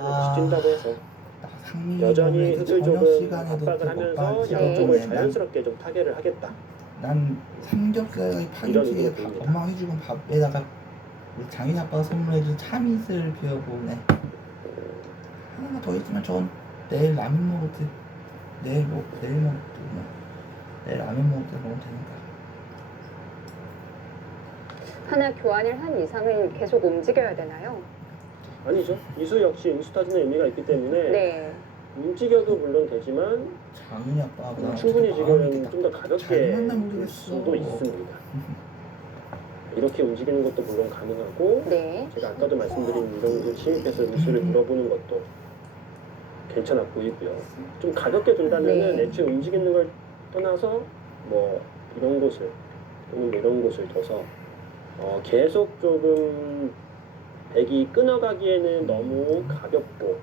뛴다고 해서 상민이 여전히 그 흑을 저녁 조금 시간에도 압박을 그 하면서 먹방 양 쪽을 찍어보네. 자연스럽게 좀 타개를 하겠다. 난 삼겹살 이런 파김치에 의미로 보입니다. 엄마가 해주고 밥에다가 우리 장인 아빠가 선물해준 참이슬 비워보네. 하나만 더 있으면 전 내일 라면 먹을 때 내일 먹을 때 내일 라면 먹을 때 먹으면 되니까. 하나 교환을 한 이상은 계속 움직여야 되나요? 아니죠. 이수 역시 응수타진의 의미가 있기 때문에 네. 움직여도 물론 되지만 장인이 아빠가 충분히 지금 좀 더 가볍게 잘 만나 될 모르겠어. 수도 있습니다. 이렇게 움직이는 것도 물론 가능하고 네. 제가 아까도 말씀드린 이런 걸 침입해서 응수를 물어보는 것도 괜찮아 보이고요. 좀 가볍게 둔다면은 네. 애초에 움직이는 걸 떠나서 뭐 이런 곳을 또는 이런 곳을 둬서 계속 조금 백이 끊어가기에는 너무 가볍고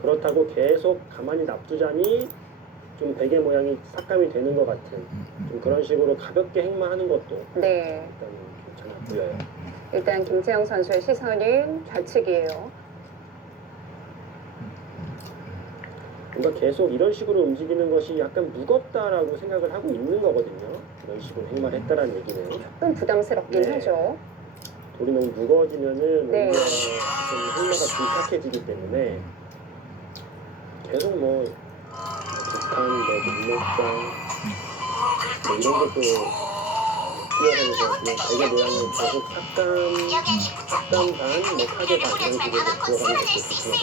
그렇다고 계속 가만히 납두자니 좀 백의 모양이 삭감이 되는 것 같은 좀 그런 식으로 가볍게 행마하는 것도 네. 일단 괜찮아 보여요. 일단 김채영 선수의 시선은 좌측이에요. 뭔가 계속 이런 식으로 움직이는 것이 약간 무겁다라고 생각을 하고 있는 거거든요. 이런 식으로 행마를 했다라는 얘기는. 조금 부담스럽긴 네. 하죠. 돌이 너무 무거워지면은 네. 오히려 좀 행마가 불탁해지기 때문에 계속 뭐 북한, 뭐 눈목장 뭐 이런 것도 뛰어가면서 그냥 대개 모양을 계속 삭감 반, 뭐 타개 반 이런 식으로 들어가는 것도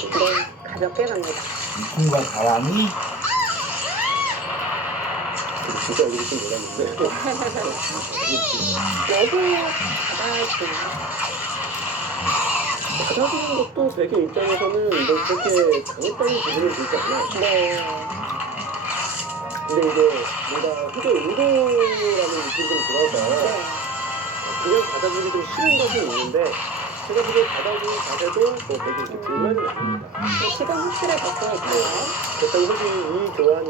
좋고 네. 가볍게 갑니다. 이쁜가 바람이 진짜 얼굴이 좀 놀랐는데 여기 받아주는 것도 되게 입장에서는 뭐 그렇게 당했다는 기분이 들지 않아요. 네. 근데 이제 뭔가 흑의 의도라는 느낌이 좀 들어서 그냥 받아주기 좀 싫은 것은 있는데 제가 그걸 받아주는 자세도 뭐 되게 이렇게 불만은 아닙니다. 시간 확실해졌으니까요. 그렇다고 사실 이 교환이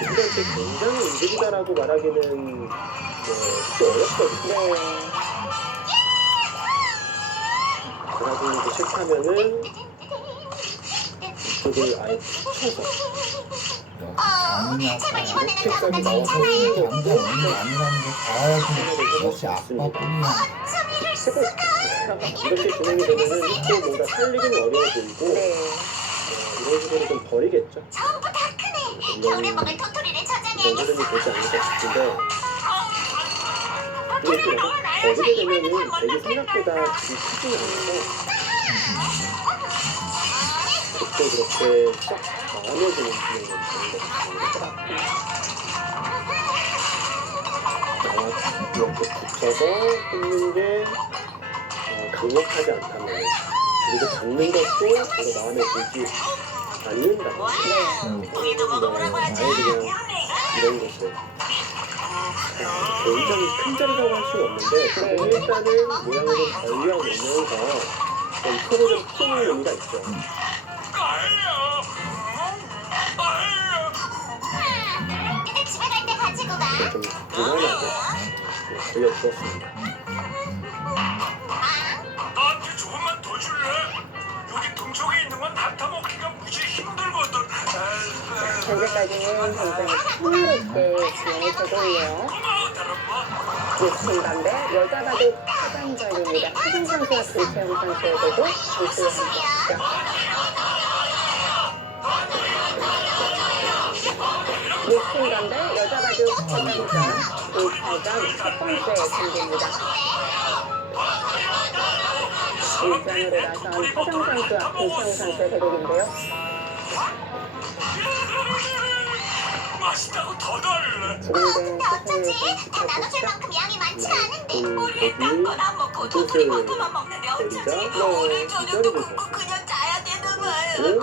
흑한테 굉장히 이득이다라고 말하기는 뭐 쉽게 어렵거든요. 네. 받아주는 게 싫다면은 이쪽을 아예 붙여서 장인이 아빠가 이렇게까지 나와서 남자 언니 아니라는 게 다 역시 아빠뿐이야. 이렇게 진행이 되면은 또 뭔가 살리기는 어려워 보이고 네. 이런 식으로 좀 버리겠죠. 전부 다 크네. 이런 겨울에 먹을 토토리를 이런 저장해야겠어. 흐름이 되지 않을까 싶은데 이게 또 버리게 되면은 되게 생각보다 질이 크지 않아서 그때 그렇게 썩 나눠지는 진행이 되는 것 같습니다. 이렇게 붙여서 끊는 게 강력하지 않다면 그리고 잡는 것도 별로 마음에 들지 않는다면 우리도 먹어보려고 아예 하지. 그냥 이런 것을 굉장히 큰 자리라고 할 수는 없는데 일단은 모양을 좀 벌려놓으면서 좀 턱을 좀 푸는 의미가 있죠. 근데 집에 갈 때 가지고 가. 그래서 좀 무난하게 벌려주었습니다. 나한테 조금만 더 줄래? 여기 동쪽에 있는 건 다 먹기가 무지 힘들거든. 현재까지는 굉장히 풍요롭게 진행이 되고 있네요. 고마워, 다람쥐. 육순반대 여자 바둑 최강전입니다. 최강 선수와 김채영 선수에게도 우승을 함께하시죠. 육순반대 여자 바둑 최강전 1차전 첫 번째 경기입니다. 1장으로 나선 서정 선수와 김채영 선수의 대결인데요. 맛있다고 더 달래. 진행된 어쩌지? 수준을 좀 나눠줄 지켜주시죠. 만큼 양이 많지 않은데. 여기 안 먹고 도토리 만두만 먹는데 어쩌지? 오늘 저녁도 굶고 그냥 자야 되는 거예요.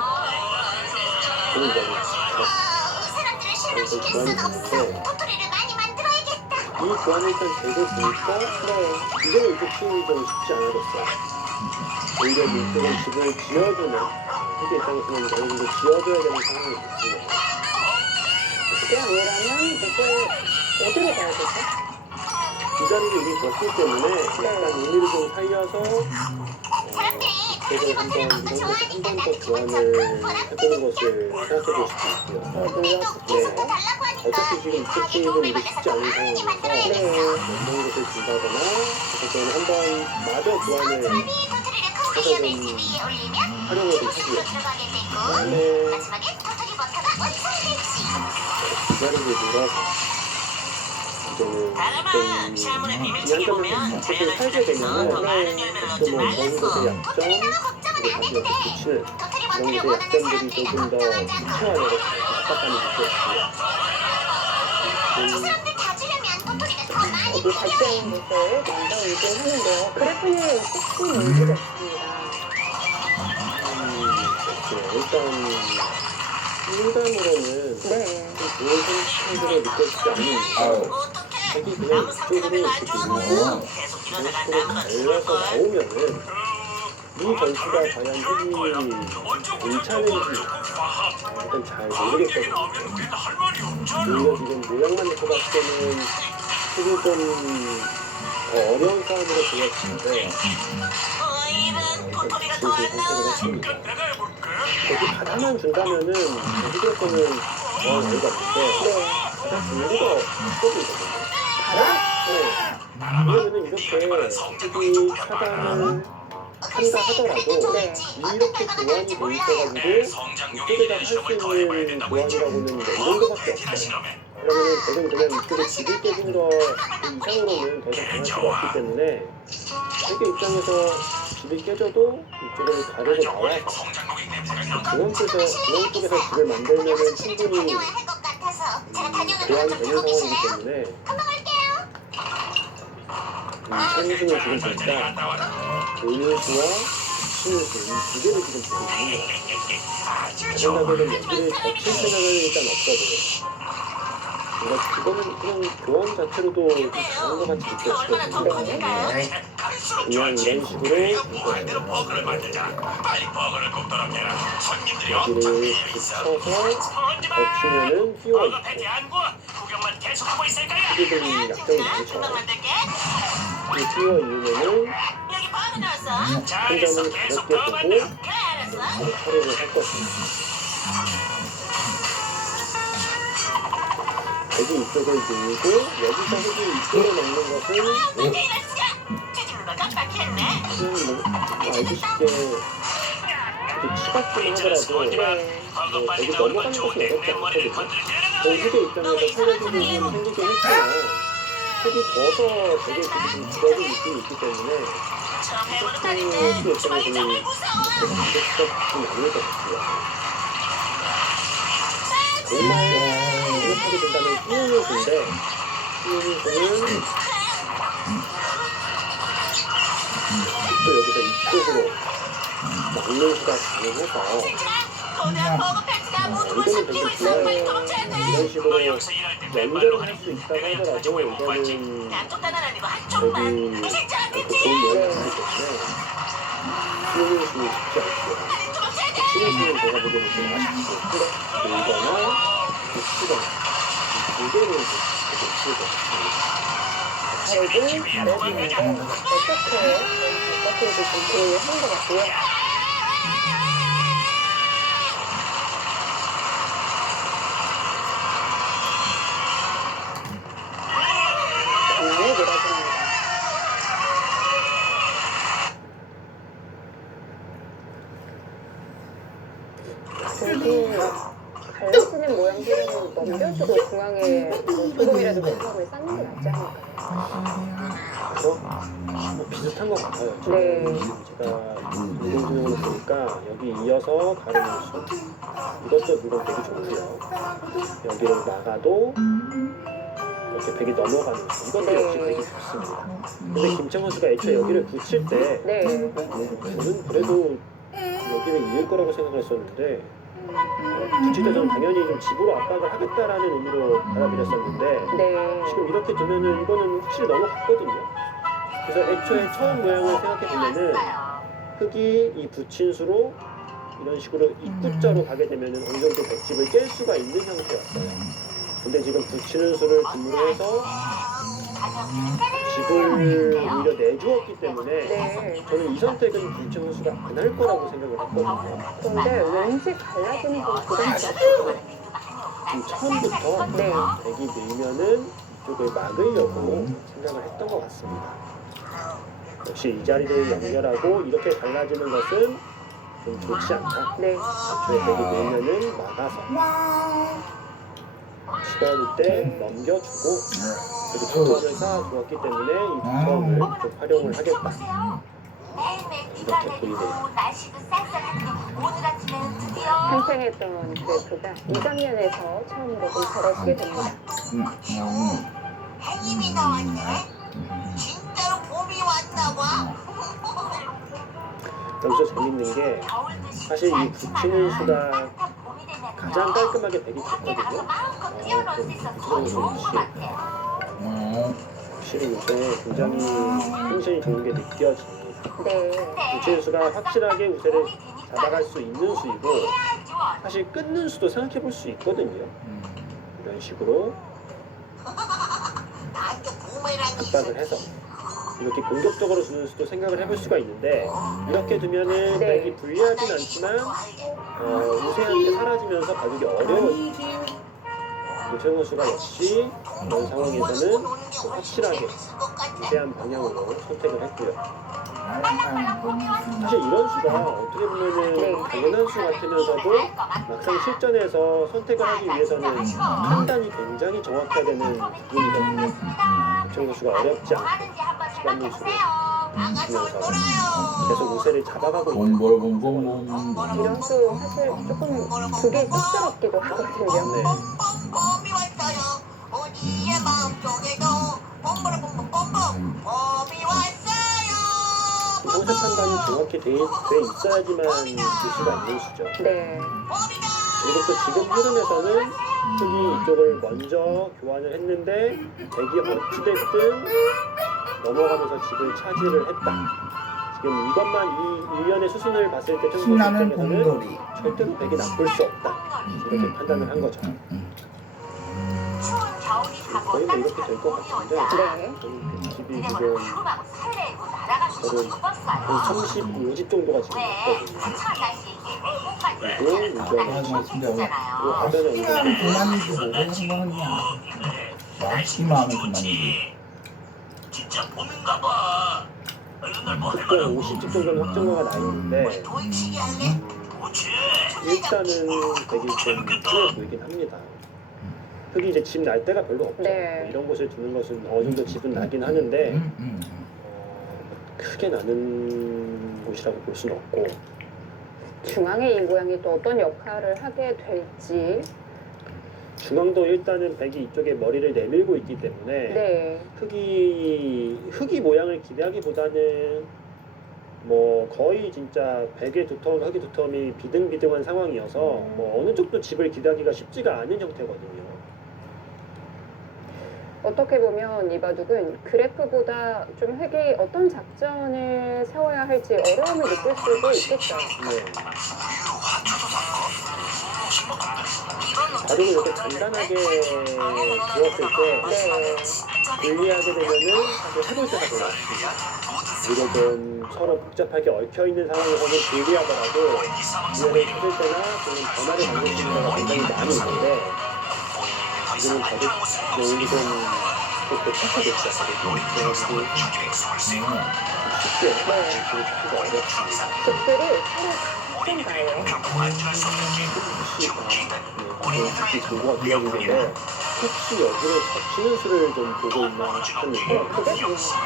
사람들을 실망시킬 순 없어. 도토리를 많이 만들어야겠다. 이 교환을 일단 되고 보니까 이제는 이렇게 키우기 좀 쉽지 않아졌어요. 오히려 이쪽은 집을 지어주는 흑의 입장에서는 어느 정도 지어줘야 되는 상황이 됐습니다. 그게 아니라면 이제 어디로 가야 되죠? 이 자리를 이미 뒀기 때문에 약간 의미를 좀 살려서 사람들이 이쪽을 한번 이런 곳을 한 번 더 교환을 해보는 것을 생각해 볼 수도 있고요. 눌러주세요. 어차피 지금 이쪽 팀은 이게 쉽지 않은 상황이어서 네. 이런 것을 준다거나 그래서 한번 마저 교환을 해서 좀 활용을 좀 하고요. 그다음에 기다리고 늘어서 이제는 다람아, 샤문의 좀 비밀책에 이한점을 보면 어떻게 살게 자연한테서 되면은 더 많은 열매를 얻지 또뭐 그런 말랬어. 것의 약점 그리고 다시 여기 붙이는 그런 것의 약점들이 조금 더 구체화되고 압박감이 느껴지고요. 이 발전 모습 먼저 유지하는데요. 그래프는 조금 문제가 있습니다. 일단으로는 네. 좋은 선수로 느껴지지 않는 아우. 자기 그냥 아무 상태가 별로 안 좋아 이쪽으로 보이고 계속 일어나가 선수로 나무가 달려서 죽을걸. 나오면은 이 전투가 과연 힘이 괜찮은지 일단 잘 모르겠거든요. 오히려 지금 모양만 놓고 봤을 때는 되게 좀 어려운 싸움으로 보였는데 이런 도토리가 더 안 나와. 잠깐 내가 해볼게. 여기 바다만 준다면은 히드로코는 어이가 없는데 바다 줄 리가 없거든요. 네. 왜냐면은 이렇게 여기 차단을 한다 하더라도 네. 이렇게 교환이 돼 있어가지고 이쪽에다 할 수 있는 교환이라고는 이 정도밖에 없어요. 그러면은 대전 그냥 이쪽에 집을 깨진 거 이상으로는 더 이상 강할 수가 없기 때문에 세계 입장에서 집이 깨져도 이쪽을 가려고 나와서 중앙 쪽에서 집을 만들면은 충분히 교환되는 상황이기 때문에 선수는 지금 보니까 은수와 신수 이 두 개를 지금 보고 있는 것 같아요. 제 생각에는 여기를 덮칠 생각은 일단 없거든요. 그러니까 그거는 그냥 교환 자체로도 좀 잘한 것 같이 얼마나 더 느껴지거든요. 커질까요? 그냥 이런 식으로 말대로 버거를 만들자. 빨리 버거를 굽도록 해라. 손님들이 여기를 붙여서 덮치면은 휘어 버거 패티 안 구워. 구경만 계속하고 있을 거야. 크기들이 약점이 많죠. 금방 만들게. 이 휘어 이후면은 여기 버거 넣었어. 잘했어. 한 계속 점은 더 가볍게 만들어. 두고 그래 알았어. 바로 처리를 할 것입니다. 여기 이쪽을 들고 여기서 흙이 이쪽에 넣는 것은 이럴 수가. 뒤집는 걸 깜빡했네. 그냥 뭐 알기 쉽게 이렇게 치받기만 하더라도 버거 빨리 여기 나오는 넘어가는 건 것은 좋은데 어렵지 내 머리를 않거든요. 건드리지 흙의 입장에서 살려주는 부분이 생기긴 했지만 흙이 더서 되게 좀 줄어든 느낌이 있기 때문에 처음 해보는 흙의 딸인데 정말 입장에서는 정말 무서워. 좀 아닐 것 같고요. 정말 이렇게 된다면 휘어니어인데 휘어니어는 또 여기서 이쪽으로 막는 수가 가능해서 거대한 버거 패티가 모두를 이거는 삼키고 되게 있어. 빨리 중요해요. 도망쳐야 돼. 이런 식으로 여기서 일할 때 연결을 할 수 있다고 하더라도 이거는 양쪽 다는 아니고 한쪽만. 여기 진짜 안 그 되지. 좋은 모양이 있기 때문에 휘어니어는 쉽지 않고요. 도망쳐야 돼. 휘어니어는 제가 보기에는 좀 아쉽고 밀거나 붙이거나 두 개를 되게 치울 것 같습니다. 잘해주는데 어떻게 바꿔서도 좀 고민을 한것 같고요. 장난이 늘어집니다. 갈라지는 모양들은 넘겨주고 중앙에 조금이라도 공간을 쌓는 게 낫지 않을까요? 뭐 비슷한 것 같아요. 네. 제가 인공지능으로 보니까 여기 이어서 가르는 수 이것도 물론 되게 좋고요. 여기를 막아도 이렇게 백이 넘어가는 수 이것도 역시 되게 좋습니다. 근데 김창원 선수가 애초에 여기를 붙일 때 네. 저는 그래도 여기를 이을 거라고 생각했었는데 붙일 때 저는 당연히 좀 집으로 압박을 하겠다라는 의미로 받아들였었는데 네. 지금 이렇게 두면은 이거는 확실히 넘어갔거든요. 그래서 애초에 처음 모양을 생각해 보면은 흙이 이 붙인 수로 이런 식으로 입구자로 가게 되면은 어느 정도 백집을 깰 수가 있는 형태였어요. 근데 지금 붙이는 수를 근무로 해서 집을 오히려 내주었기 때문에 네. 저는 이 선택은 김치현 선수가 안 할 거라고 생각을 했거든요. 그런데 왠지 갈라지는 건 부담스럽고. 처음부터 네. 백이 밀면은 이쪽을 막으려고 생각을 했던 것 같습니다. 역시 이 자리를 연결하고 이렇게 갈라지는 것은 좀 좋지 않다. 네. 애초에 백이 밀면은 막아서 시간일 때 넘겨주고 그리고 득점을 쌓아주었기 때문에 이 득점을 좀 활용을 하겠다. 이렇게 보이네요. 날씨도 쌀쌀한데 오늘 아침에는 드디어 팽팽했던 그래프가 이 장면에서 처음으로 좀 벌어지게 됩니다. 해님이 나왔네. 진짜로 봄이 왔나 봐. 여기서 재밌는 게 사실 이 붙이는 수가 가장 깔끔하게 백이 밖에 나가서 쳤거든요. 마음껏 뛰어놀 수 있어서 더 좋은 것 같아. 확실히 요새 굉장히 텐션이 좋은 게 느껴집니다. 네. 붙이는 수가 확실하게 우세를 잡아갈 수 있는 수이고 사실 끊는 수도 생각해 볼 수 있거든요. 이런 식으로 나한테 부메랑이 압박을 해서 이렇게 공격적으로 주는 수도 생각을 해볼 수가 있는데 이렇게 두면은 네. 백이 불리하진 않지만 우세한테 사라지면서 가격이 어려워지죠. 김치현 선수가 역시 이런 상황에서는 좀 확실하게 우세한 방향으로 선택을 했고요. 사실 이런 수가 어떻게 보면은 당연한 수 같으면서도 막상 실전에서 선택을 하기 위해서는 판단이 굉장히 정확해야 되는 부분이거든요. 김치현 선수가 어렵지 않게 시간을 수로 주면서 계속 우세를 잡아가고 있는 이런 수 사실 조금 그게 쑥스럽기도 하거든요. 네. 봄이 왔어요. 우리의 마음속에도 봄봄봄봄봄 봄이 왔어요. 선택 판단이 정확히 돼 있어야지만 유수가 있는 수죠. 네. 봄이다. 그리고 또 지금 흐름에서는 흑이 이쪽을 먼저 교환을 했는데 백이 어찌됐든 넘어가면서 집을 차지를 했다. 지금 이것만 이 일련의 수순을 봤을 때 청소 신나는 입장에서는 곰돌이. 절대로 백이 나쁠 수 없다. 이렇게 판단을 한 거죠. 추운 겨울이 가고 거의 뭐 이렇게 따뜻한 될 것 봄이 같은데 오자. 네. 저는 집이 그대로 지금 푸르마고 설레고 날아가고 저는 싶었어요. 한 35집 정도가 지금 왜? 있거든요. 차차한 날씨에 행복한 그리고 일을 이제 잖아요. 화면에 어느 시간은 정도 그만이지 뭐가 생각하냐. 말기만 하면 그만이지. 진짜 봄인가 봐. 이런 뭐 보통 해봐라. 50집 정도는 확정화가 나 있는데 도입식이 할래? 뭐지? 일단은 되게 좀 편해 보이긴 합니다. 흙이 이제 집 날 데가 별로 없죠. 네. 뭐 이런 곳을 두는 것은 어느 정도 집은 나긴 하는데 크게 나는 곳이라고 볼 수는 없고 중앙의 이 모양이 또 어떤 역할을 하게 될지. 중앙도 일단은 백이 이쪽에 머리를 내밀고 있기 때문에 네. 흙이 모양을 기대하기보다는 뭐 거의 진짜 백의 두텀, 흙의 두텀이 비등비등한 상황이어서 뭐 어느 쪽도 집을 기대하기가 쉽지가 않은 형태거든요. 어떻게 보면 이 바둑은 그래프보다 좀 획이 어떤 작전을 세워야 할지 어려움을 느낄 수도 있겠죠. 네. 바둑을 이렇게 간단하게 두었을 때 네. 불리하게 되면은 사실 해볼 때가 별로 없습니다. 오히려 좀 서로 복잡하게 얽혀있는 상황에서는 불리하더라도 기회를 찾을 때나 또는 변화를 만들 수 있는 때가 굉장히 많이 있는데 지금은 바둑 오히려 좀 복잡하겠죠. 그래가지고 쉽게 지금 찾기가 어렵습니다. 득들이 서로 같은가요? 특히 정보가 들려있는데 혹시 여기를 젖히는 수를 좀 보고 있나 싶었는데 그게 중요해요.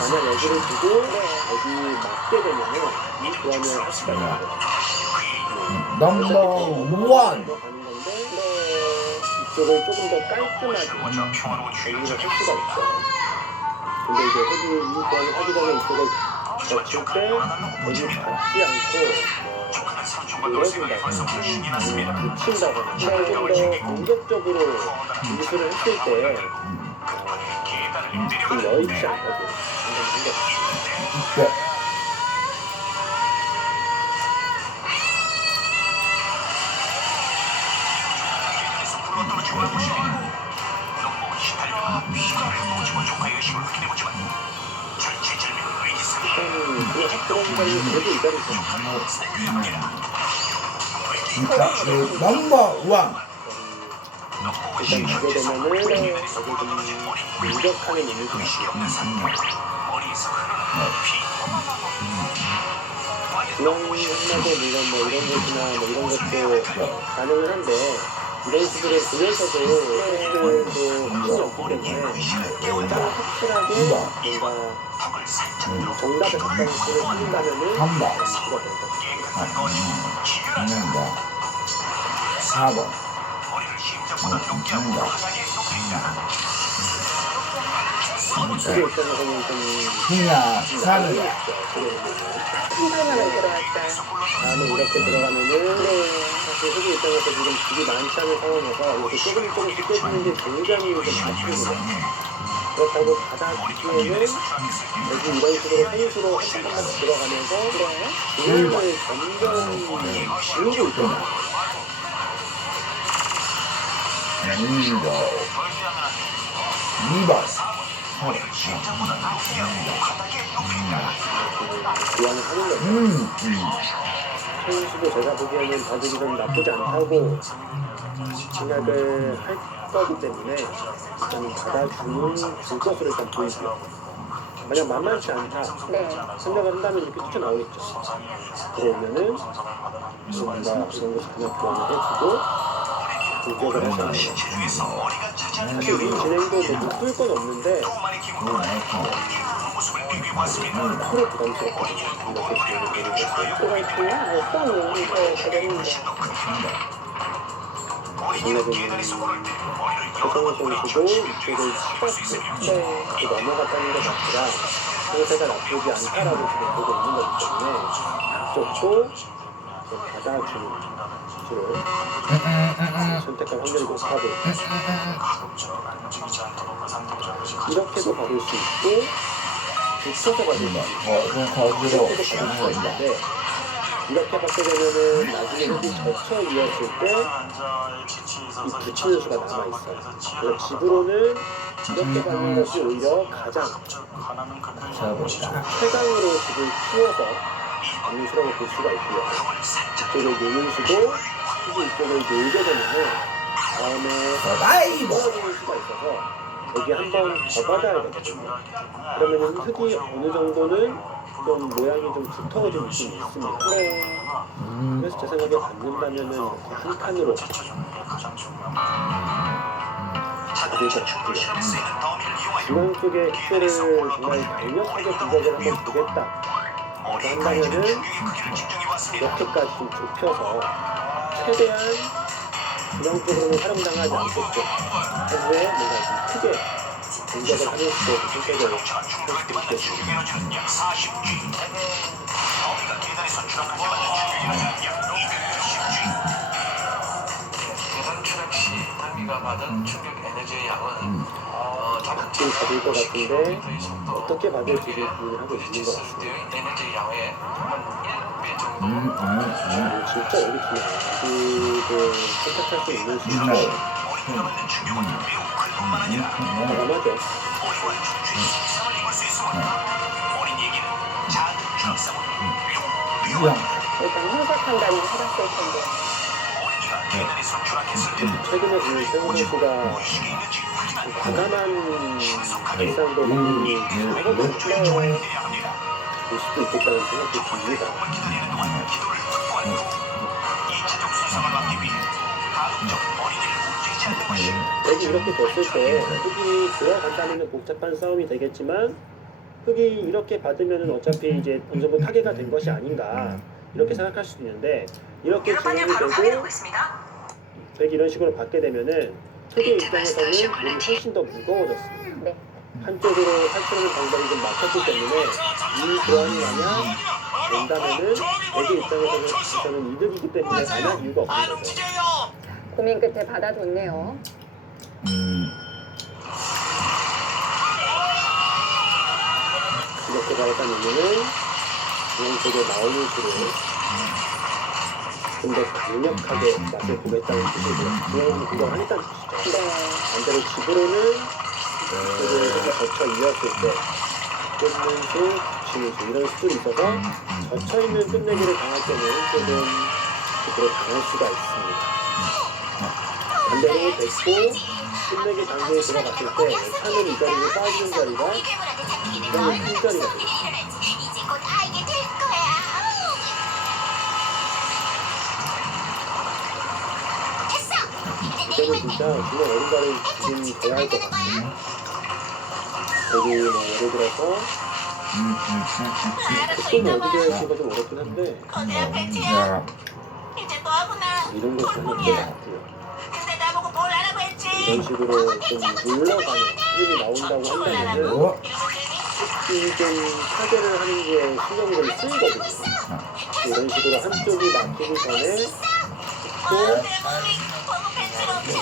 만약 여기를 두고 여기 맞게 되면은 이 교환을 할 수가 있어요. 넘버 원. 가는 건데 이쪽을 조금 더 깔끔하게 정리를 할 수가 있어요. 근데 이제 여기 이 교환을 하기 전에 이쪽을 젖힐 때 여기 닿지 않고 밀어준다거나 붙인다거나 조금 더 공격적으로 미술을 했을 때 좀 여의치 않다고 생각한 것 같습니다. 네. 일단은 그 학교라는 그래도 이 자리에서 그러니까 그 넘버 원. 일단 가게 되면은 되게 좀 공격하는 이미지가 중앙 한마도 물론 뭐 이런 곳이나 뭐 이런 것도 가능은 한데 이런 식으로 보면서도 사실은 힘이 없기 때문에 가장 확실하게 뭔가 정답에 가까운 수를 찾는다면은 한다. 수가 될 것 같습니다. 한다. 4번. 수비 입장에서는 좀 그냥 사는 한 발만은 들어왔어요. 다음에 이렇게 들어가면은 사실 수비 입장에서 지금 딜이 많지 않은 상황에서 이렇게 조금씩 깨지는 게 굉장히 좀 아프거든요. 그렇다고 받아주기에는 여기 이런 식으로 선수로 한 번씩 들어가면서 중앙을 점점 지우고 있거든요. 2번. 교환을 하는 거죠. 선수도 제가 보기에는 다들이 좀 나쁘지 않다고 생각을 할 거기 때문에 일단 줄 것으로 일단 보이고요. 만약 만만치 않다 네. 생각을 한다면 이렇게 뛰쳐나오겠죠. 들어오면은 뭔가 이런 것을 그냥 교환을 해주고 공격을 해서 사실 이 진행도 뭐 묶을 건 없는데 서로 부담스럽거든요. 이렇게 진행을 되는 것을. 그렇군요. 몇 번이 더 되겠는데. 정답은 최성호 선수도 이쪽을 치닫고 네. 넘어갔다는 것 자체가 상태가 나쁘지 않다라고 지금 보고 있는 거기 때문에 앞쪽도 받아주는 수를 선택할 확률이 높아 보입니다. 이렇게도 받을 수 있고 붙여서 받을 수 있고 그럼 거기로 이렇게도 받을 수 있는데 이렇게 받게 되면은 나중에 흙이 젖혀 이었을 때 이 붙이는 수가 남아있어요. 그래서 집으로는 이렇게 받는 것이 오히려 가장 최강으로 집을 키워서 받는 수라고 볼 수가 있고요. 이쪽을 노는 수도 흙이 이쪽을 놀게 되면은 다음에 서바이벌. 떨어지는 수가 있어서 여기 한 번 더 받아야 되거든요. 그러면은 흙이 어느 정도는 좀 모양이 좀 두터워진 느낌이 있습니다. 네. 그래서 제 생각에 받는다면은 이렇게 한 칸으로 받을 것 같고요. 중앙 쪽에 흑대를 정말 강력하게 공격을 한번 보겠다 한다면은 이렇게까지 좀 좁혀서 최대한 중앙 쪽으로는 활용당하지 않겠죠. 하지만 뭔가 좀 크게 공격을 하는 식으로 선택을 할 수도 있겠습니다. 계단 추락 시 단비가 받은 충격 에너지의 양은 받긴 받을 것 같은데 어떻게 받을지 좀 고민을 하고 있는 것 같습니다. 에너지 양의 한 1배 정도 진짜 여기 중요한 선택할 수 있는 수준이 과감하죠. 일단 hun석 판단을 해봤을 텐데. 최근에 그 최우 선수가 과감한 일상도 많이 하거든요. 볼 수도 있겠다는 생각도 듭니다. 여기 이렇게 뒀을 때 흙이 들어간다면 복잡한 싸움이 되겠지만 흙이 이렇게 받으면 어차피 이제 어느 정도 타개가 된 것이 아닌가 이렇게 생각할 수도 있는데 이렇게 진행이 되고 흙이 이런 식으로 받게 되면은 흙의 입장에서는 몸이 훨씬 더 무거워졌습니다. 네. 한쪽으로 탈출하는 방법이 좀 막혔기 때문에 이 교환이 만약 된다면은 흙의 입장에서는 이득이기 때문에 안 할 이유가 없는 거죠. 고민 끝에 받아뒀네요. 이렇게 받았다면은 중앙 쪽에 나오는 수를 좀 더 강력하게 맛을 보겠다는 뜻이고요. 중앙은 공격을 하겠다는 뜻이죠. 네. 반대로 집으로는 그리고 젖혀 이었을 때 끊는 수, 붙이는 수 이런 수들이 있어서 젖혀 있는 끝내기를 당할 때는 조금 그대로 당할 수가 있습니다. 반대로 됐고 끝내기 단계에 들어갔을 때 차는 이 자리로 빠지는 자리가 굉장히 큰 자리가 됩니다. 이제 곧 알게 될 거야. 됐어. 이제 이때는 내리면 돼. 진짜 정말 어른가를 지금 돼야 할 것 같아요. 여기 뭐 예를 들어서 속도는 어디게 할지가 좀 어렵긴 한데 거대한 배지야. 야, 이제 너하구나. 이런 것도 하면 돌풍이야. 것 같고요. 근데 나보고 뭘 하라고 했지? 이런 식으로 좀 물러가는 흐름이 나온다고 한다면은 어? 좀 타결을 하는 게 신경이 좀 쓰이거든요. 이런 식으로 한쪽이 막히기 전에 또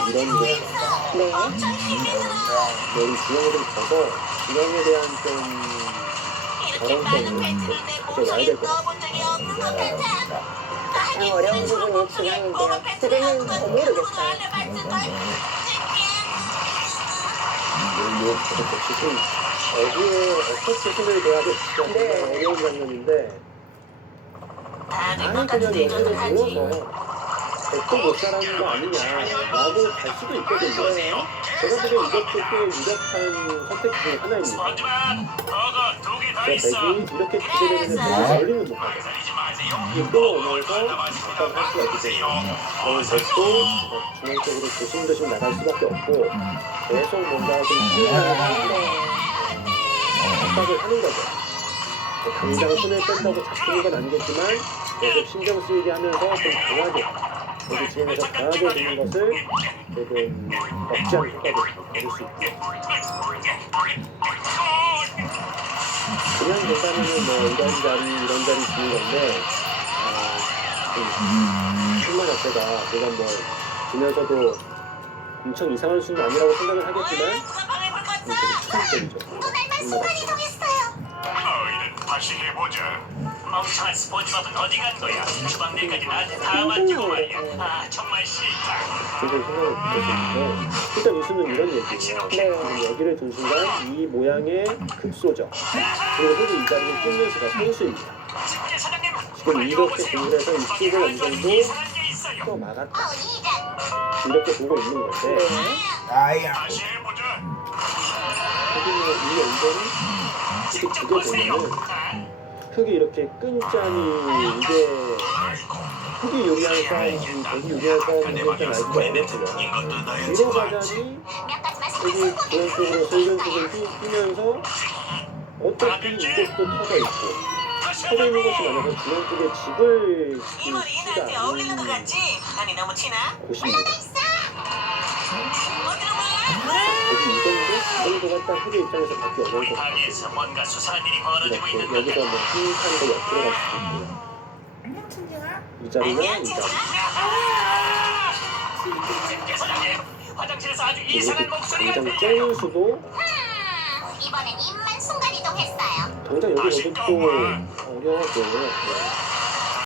이런 게 네. 머리 주영을 좀 벗어 주영에 대한 좀 저런 점을 가져와야 될 것 같아요. 가장 어려운 부분이 중앙인데요. 지금은 더 모르겠어요. 지금 어디에 어떻게 손을 대야 될지 정말 어려운 장면인데 아니 그냥 여기를 눌러서 백도 못 사라는 거 아니냐라고 갈 수도 있거든요. 제가 보기엔 이것도 꽤 유력한 선택 중에 하나입니다. 하지만 버거 2개 더 있어. 백이 이렇게 기대되는 데는 멀리는 못 가죠. 이 끌어오면서 잠깐 할 수가 있기 때문에 백도 중앙 쪽으로 조심조심 나갈 수밖에 없고 계속 뭔가 좀 압박을 하는 거죠. 당장 손을 뺀다고 잡히는 건 아니겠지만 계속 신경 쓰이게 하면서 좀 강하게 여기 지금에서 강하게 되는 것을 조금 억제하는 효과를 얻을 수 있고요. 그냥 된다면은 뭐 이런 자리 주는 건데 출마 자체가 제가 뭐 지면서도 엄청 이상한 수는 아니라고 생각을 하겠지만 되게 추상적이죠. 너희는 다시 해보자. 멍청한 스포츠업은 어디 간 거야? 주방내까지 나한테 다 만지고 말이야. 아 정말 싫다. 그런 생각을 못했었는데 일단 이 수는 이런 얘기예요. 지금 여기를 둔 순간 이 모양의 극소적 그리고 흙이 이 자리를 뚫는 수가 선수입니다. 집게 사장님. 지금 이렇게 공을해서 이쪽을 어느 정도 이상한 게 있어요. 또 막았다 이렇게 보고 있는 건데 아야. 다시 해보자. 흙이 이 온도는 이렇게 두개 보면은 흙이 이렇게 끈짠이 이게 흙이 요리한 싸움이 되게 요리한 싸움인지 일단 알기가 어렵고요. 위로 가자니 여기 그런 쪽으로 슬근슬근 뛰면서 어차피 이쪽도 터져 있고 터져 있는 것이 많아서 중앙 쪽에 집을 이 머리 짓기가 얘한테 어울리는 것 않은 같지? 아니 너무 티나? 곳입니다. 어디로 가? 여기 이 정도가 딱 흙의 입장에서 받기 어려울 것 같아요. 가게에서 뭔가 수상한 일이 벌어지고 있는 이렇게 것 여기서 뭐 흙하는 거 옆으로 갈 수도 있고요. 이 자리나 이 자리 집게 사장님. 화장실에서 아주 이상한 이렇게 목소리가 당장 들려요. 째는 수도 이번엔 입만 순간 이동했어요. 당장 여기 오도 또 어려워도